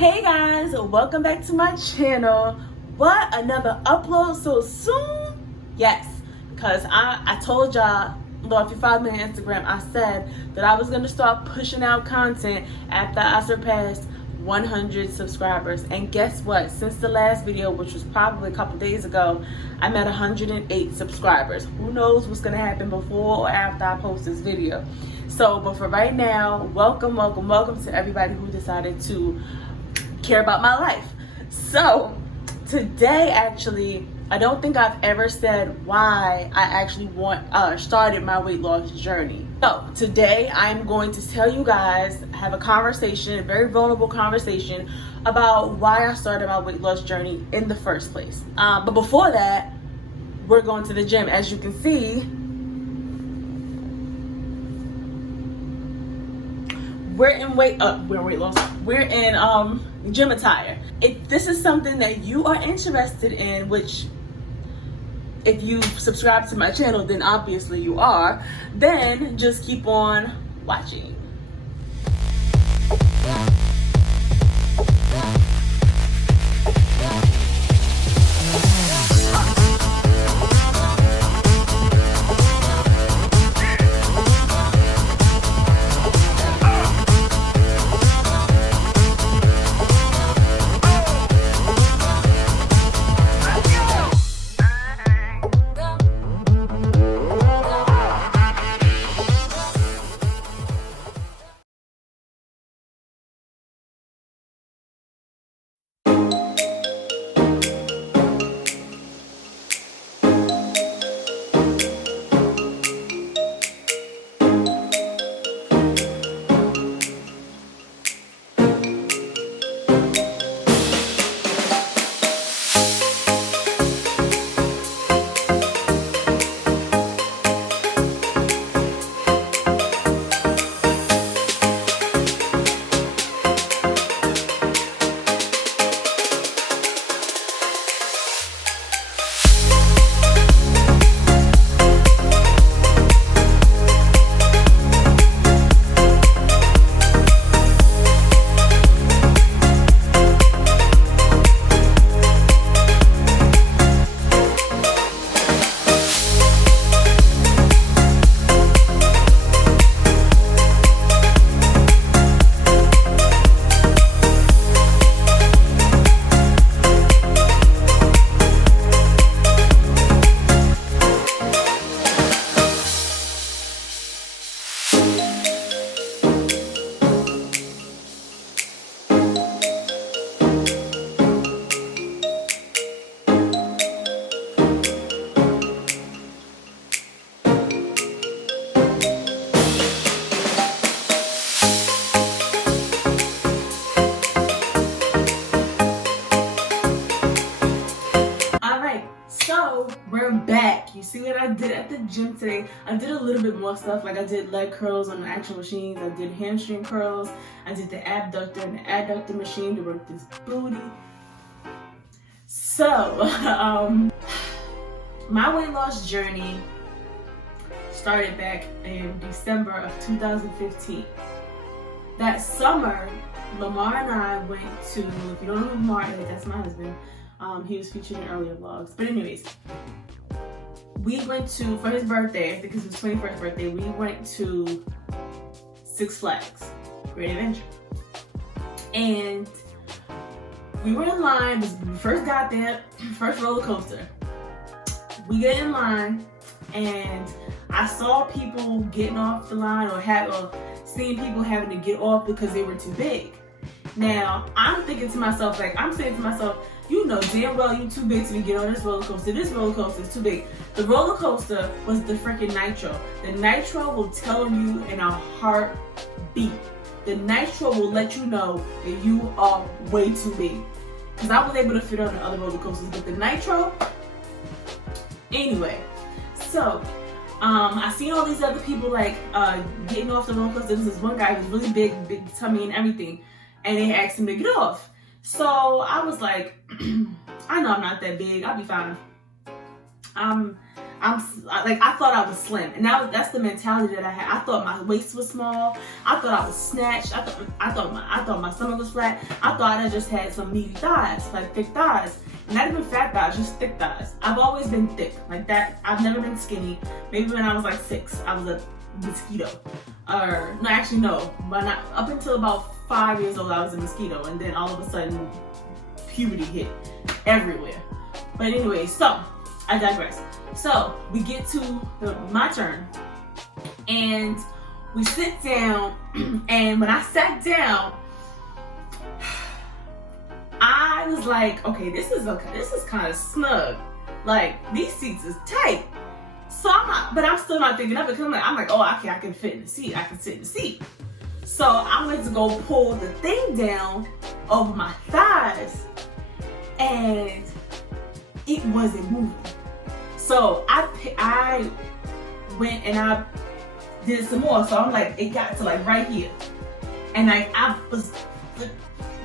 Hey guys, welcome back to my channel. What, another upload so soon? Yes, because I told y'all, well, if you follow me on Instagram, I said that I was going to start pushing out content after I surpassed 100 subscribers. And guess what? Since the last video, which was probably a couple days ago, I'm at 108 subscribers. Who knows what's going to happen before or after I post this video. So, but for right now, welcome to everybody who decided to care about my life. So today, actually, I don't think I've ever said why I actually started my weight loss journey. So today I'm going to tell you guys, have a conversation, a very vulnerable conversation about why I started my weight loss journey in the first place. But before that, we're going to the gym. As you can see, we're in weight loss. We're in gym attire. If this is something that you are interested in, which if you subscribe to my channel, then obviously you are, then just keep on watching. So we're back. You see what I did at the gym today? I did a little bit more stuff. Like I did leg curls on the actual machines. I did hamstring curls. I did the abductor and the adductor machine to work this booty. So, my weight loss journey started back in December of 2015. That summer, Lamar and I went to, if you don't know who Lamar is, that's my husband. He was featured in earlier vlogs. But anyways, we went to, for his birthday, I think it was his 21st birthday, we went to Six Flags, Great Adventure. And we were in line, when we first got there, first roller coaster. We get in line, and I saw people getting off the line or seeing people having to get off because they were too big. Now, I'm thinking to myself, I'm saying to myself, you know damn well you too big to get on this roller coaster. This roller coaster is too big. The roller coaster was the freaking Nitro. The Nitro will tell you in a heartbeat. The Nitro will let you know that you are way too big. Because I was able to fit on the other roller coasters, but the Nitro, anyway. So, I seen all these other people getting off the roller coaster. This one guy was really big tummy and everything. And they asked him to get off. So I was like, I know I'm not that big. I'll be fine. I thought I was slim, and that's the mentality that I had. I thought my waist was small. I thought I was snatched. I thought my stomach was flat. I thought I just had some meaty thighs, like thick thighs. Not even fat thighs, just thick thighs. I've always been thick, like that. I've never been skinny. Maybe when I was like 6, I was a mosquito. Or no, actually no. But not, up until about 5 years old, I was a mosquito, and then all of a sudden, puberty hit everywhere. But anyway, so I digress. So we get to my turn, and we sit down. And when I sat down, I was like, okay, this is kind of snug. Like, these seats is tight. So I'm still not thinking of it, because I'm like, oh, okay, I can fit in the seat. I can sit in the seat. So I went to go pull the thing down over my thighs, and it wasn't moving. So I went and I did some more. So I'm like, it got to like right here, and I was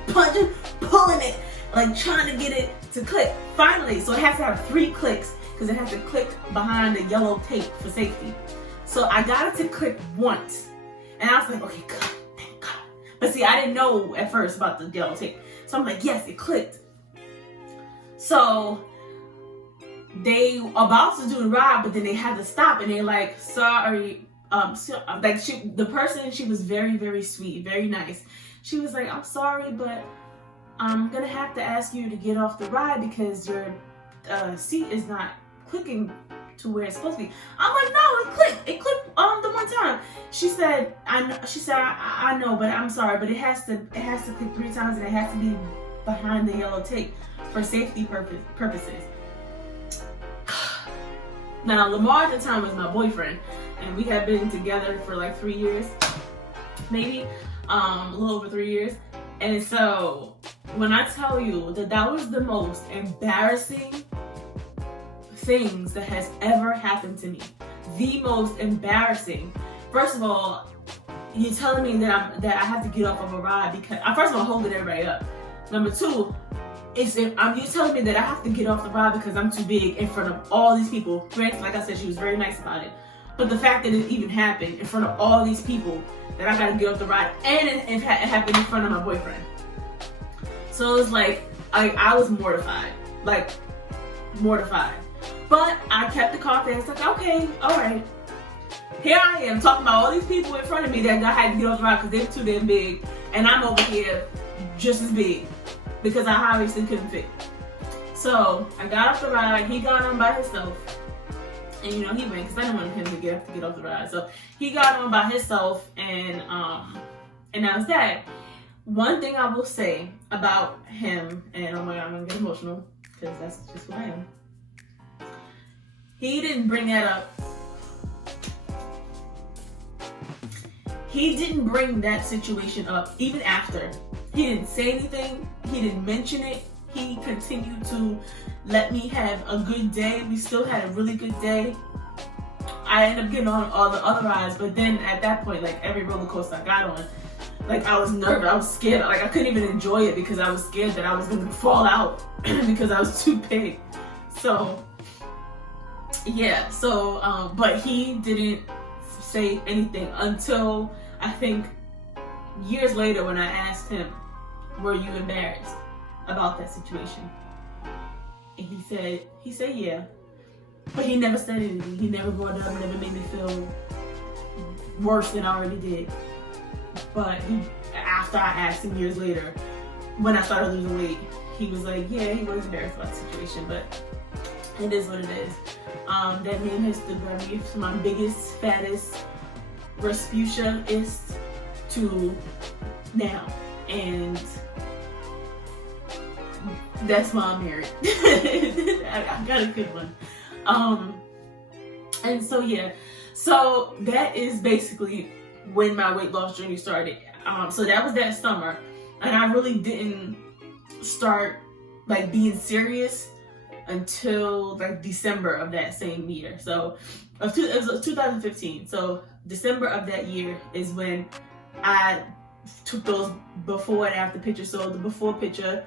punching, pulling it, like trying to get it to click. Finally, so it has to have 3 clicks, because it has to click behind the yellow tape for safety. So I got it to click once, and I was like, okay, good, thank God. But see, I didn't know at first about the yellow tape. So I'm like, yes, it clicked. So they about to do the ride, but then they had to stop, and they're like, sorry. The person, she was very, very sweet, very nice. She was like, I'm sorry, but I'm gonna have to ask you to get off the ride because your seat is not clicking to where it's supposed to be. I'm like, no, it clicked. It clicked the one time. She said, I know. She said, I know, but I'm sorry, but it has to click 3 times, and it has to be behind the yellow tape for safety purposes. Now, Lamar at the time was my boyfriend, and we had been together for like 3 years, maybe, a little over 3 years. And so when I tell you that was the most embarrassing things that has ever happened to me, the most embarrassing. First of all, you're telling me that I have to get off of a ride because first of all, holding everybody up. Number 2, you telling me that I have to get off the ride because I'm too big in front of all these people. Granted, like I said, she was very nice about it. But the fact that it even happened in front of all these people, that I gotta get off the ride, and it happened in front of my boyfriend. So it was like, I was mortified. Like, mortified. But I kept the confidence, like, okay, alright. Here I am talking about all these people in front of me that I had to get off the ride because they're too damn big, and I'm over here just as big because I obviously couldn't fit. So I got off the ride, he got on by himself, and he went because I didn't want him to get off the ride. So he got on by himself, and that was that. One thing I will say about him, and oh my God, I'm gonna get emotional because that's just who I am. He didn't bring that up. He didn't bring that situation up even after. He didn't say anything. He didn't mention it. He continued to let me have a good day. We still had a really good day. I ended up getting on all the other rides, but then at that point, like every roller coaster I got on, like I was nervous. I was scared. Like I couldn't even enjoy it because I was scared that I was going to fall out because I was too big. So yeah. So but he didn't say anything until I think years later when I asked him, were you embarrassed about that situation? And he said yeah. But he never said anything. He never brought it up, never made me feel worse than I already did. But after I asked him years later, when I started losing weight, he was like, yeah, he was embarrassed about the situation, but it is what it is. That made him Instagram from my biggest, fattest Rasputia-ist to now. And that's why I'm married. I got a good one. And so yeah, so that is basically when my weight loss journey started. So that was that summer, and I really didn't start like being serious until like December of that same year. So it was 2015. So December of that year is when I took those before and after pictures. So the before picture,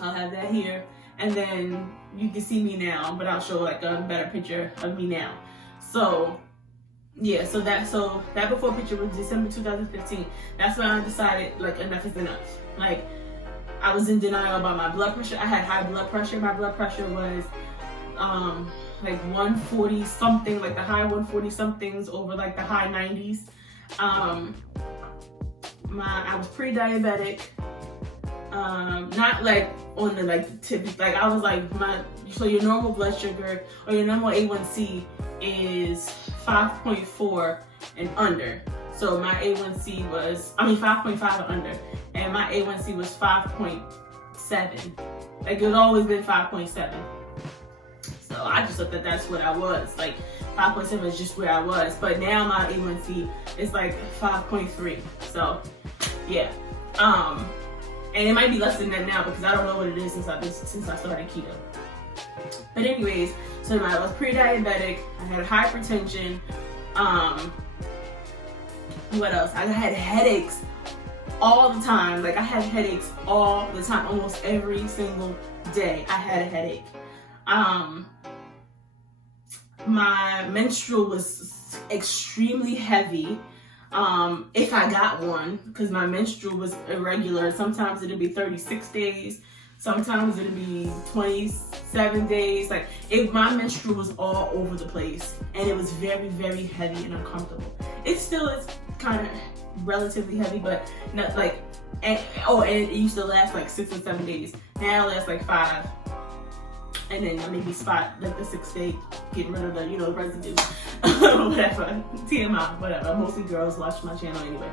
I'll have that here, and then you can see me now, but I'll show like a better picture of me now. So yeah, so that before picture was December 2015. That's when I decided like enough is enough. Like I was in denial about my blood pressure. I had high blood pressure. My blood pressure was like 140 something, like the high 140 somethings over like the high 90s. I was pre-diabetic. Not like on the like tip, like I was like so your normal blood sugar or your normal A1C is 5.4 and under. So my A1C was 5.5 and under, and my A1C was 5.7. Like it's always been 5.7. So I just thought that that's what I was. Like 5.7 is just where I was. But now my A1C is like 5.3. So yeah. And it might be less than that now because I don't know what it is since I started keto. But anyways, so I was pre-diabetic. I had hypertension. What else? I had headaches all the time. Like I had headaches all the time, almost every single day. I had a headache. My menstrual was extremely heavy. If I got one, because my menstrual was irregular. Sometimes it'd be 36 days. Sometimes it'd be 27 days. Like my menstrual was all over the place, and it was very, very heavy and uncomfortable. It still is kind of relatively heavy, but not like, and it used to last like 6 or 7 days. Now it lasts like 5. And then maybe spot like the 6th day, getting rid of the, residue, whatever, TMI, whatever. Mostly girls watch my channel anyway.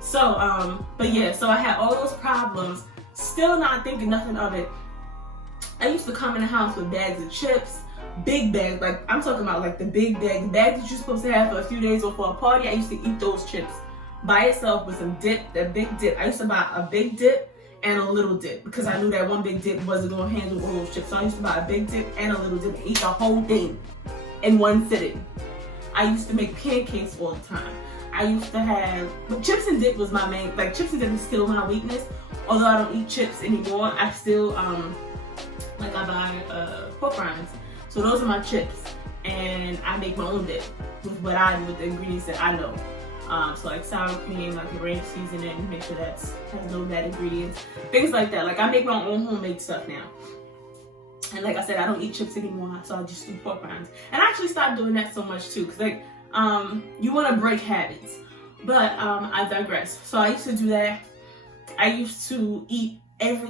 So, but yeah, so I had all those problems, still not thinking nothing of it. I used to come in the house with bags of chips, big bags, like I'm talking about like the big bags, the bags that you're supposed to have for a few days or for a party. I used to eat those chips by itself with some dip, that big dip. I used to buy a big dip and a little dip because I knew that one big dip wasn't going to handle all those chips. So I used to buy a big dip and a little dip and eat the whole thing in one sitting. I used to make pancakes all the time. I used to have, but chips and dip was my main, like chips and dip is still my weakness. Although I don't eat chips anymore, I still, like I buy pork rinds. So those are my chips, and I make my own dip with the ingredients that I know. So like sour cream, like the ranch seasoning, make sure that has no bad ingredients, things like that. Like I make my own homemade stuff now. And like I said, I don't eat chips anymore, so I just do pork rinds. And I actually stopped doing that so much too, because like you want to break habits. But I digress. So I used to do that. I used to eat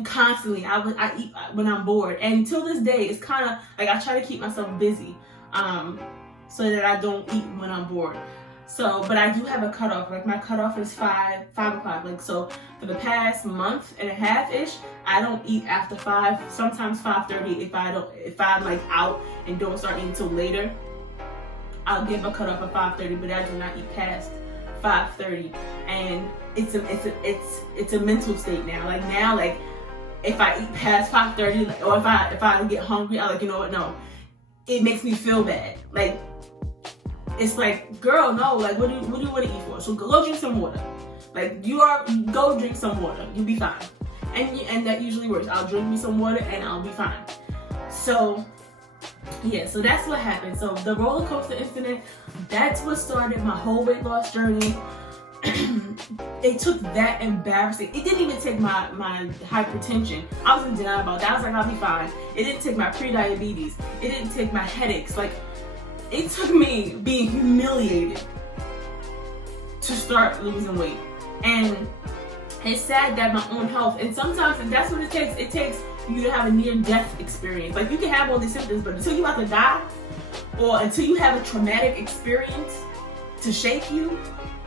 constantly. I eat when I'm bored, and until this day, it's kind of like I try to keep myself busy, so that I don't eat when I'm bored. So, but I do have a cutoff. Like my cutoff is 5 o'clock. Like so, for the past month and a half ish, I don't eat after 5. Sometimes 5:30 if I'm like out and don't start eating until later. I'll give a cutoff at 5:30, but I do not eat past 5:30. And it's a mental state now. Like now, like if I eat past 5:30, like, or if I get hungry, I'm like, you know what? No, it makes me feel bad. Like. It's like, girl, no, like, what do you want to eat for? So go drink some water. Like, go drink some water. You'll be fine. And that usually works. I'll drink me some water and I'll be fine. So, yeah, so that's what happened. So the roller coaster incident, that's what started my whole weight loss journey. It took that embarrassing. It didn't even take my hypertension. I was in denial about that. I was like, I'll be fine. It didn't take my pre-diabetes. It didn't take my headaches. Like, it took me being humiliated to start losing weight. And it's sad that my own health, and sometimes that's what it takes. It takes you to have a near-death experience. Like you can have all these symptoms, but until you're about to die, or until you have a traumatic experience to shake you,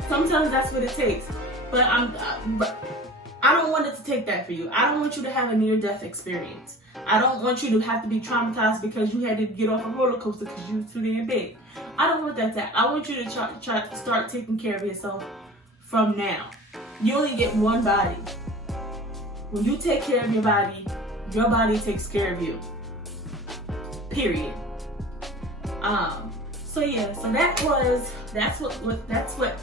sometimes that's what it takes. But I don't want it to take that for you. I don't want you to have a near-death experience. I don't want you to have to be traumatized because you had to get off a roller coaster because you were too damn big. I don't want that to happen. I want you to try to start taking care of yourself from now. You only get one body. When you take care of your body takes care of you. Period. So yeah, so that's what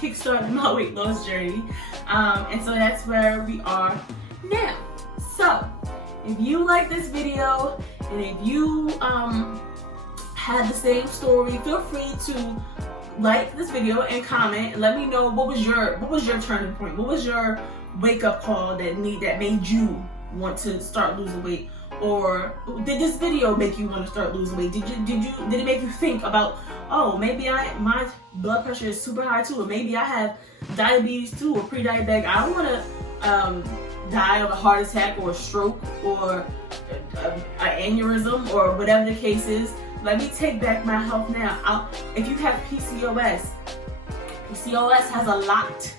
kickstarted my weight loss journey. And so that's where we are now. So if you like this video and if you had the same story, feel free to like this video and comment and let me know what was your turning point. What was your wake up call that made you want to start losing weight? Or did this video make you want to start losing weight? Did it make you think about, oh, maybe my blood pressure is super high too, or maybe I have diabetes too, or pre-diabetic. I don't want to die of a heart attack or a stroke or an aneurysm or whatever the case is. Let me take back my health now. If you have PCOS has a lot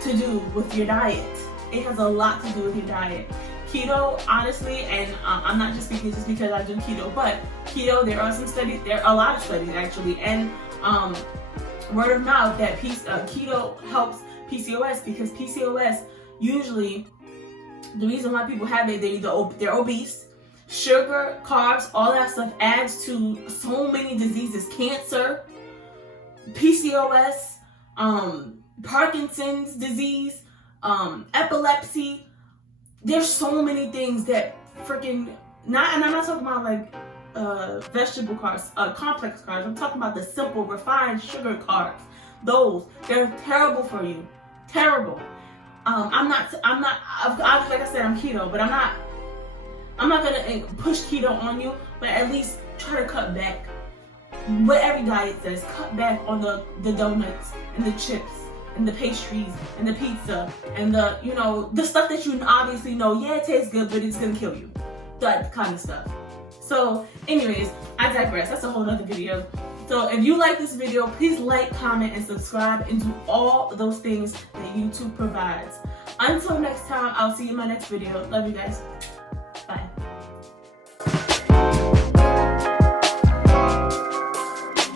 to do with your diet. It has a lot to do with your diet. Keto, honestly, and I'm not just speaking just because I do keto, but keto, there are a lot of studies actually, and word of mouth that keto helps PCOS, because PCOS, usually the reason why people have it, they're obese. Sugar, carbs, all that stuff adds to so many diseases. Cancer, PCOS, Parkinson's disease, epilepsy. There's so many things that and I'm not talking about like vegetable carbs, complex carbs. I'm talking about the simple, refined sugar carbs. They're terrible for you. Terrible. Like I said, I'm keto, but I'm not gonna push keto on you, but at least try to cut back. What every diet says, cut back on the donuts and the chips and the pastries and the pizza and the stuff that you obviously know, yeah, it tastes good, but it's gonna kill you. That kind of stuff. So anyways, I digress. That's a whole other video. So if you like this video, please like, comment, and subscribe, and do all those things that YouTube provides. Until next time, I'll see you in my next video. Love you guys.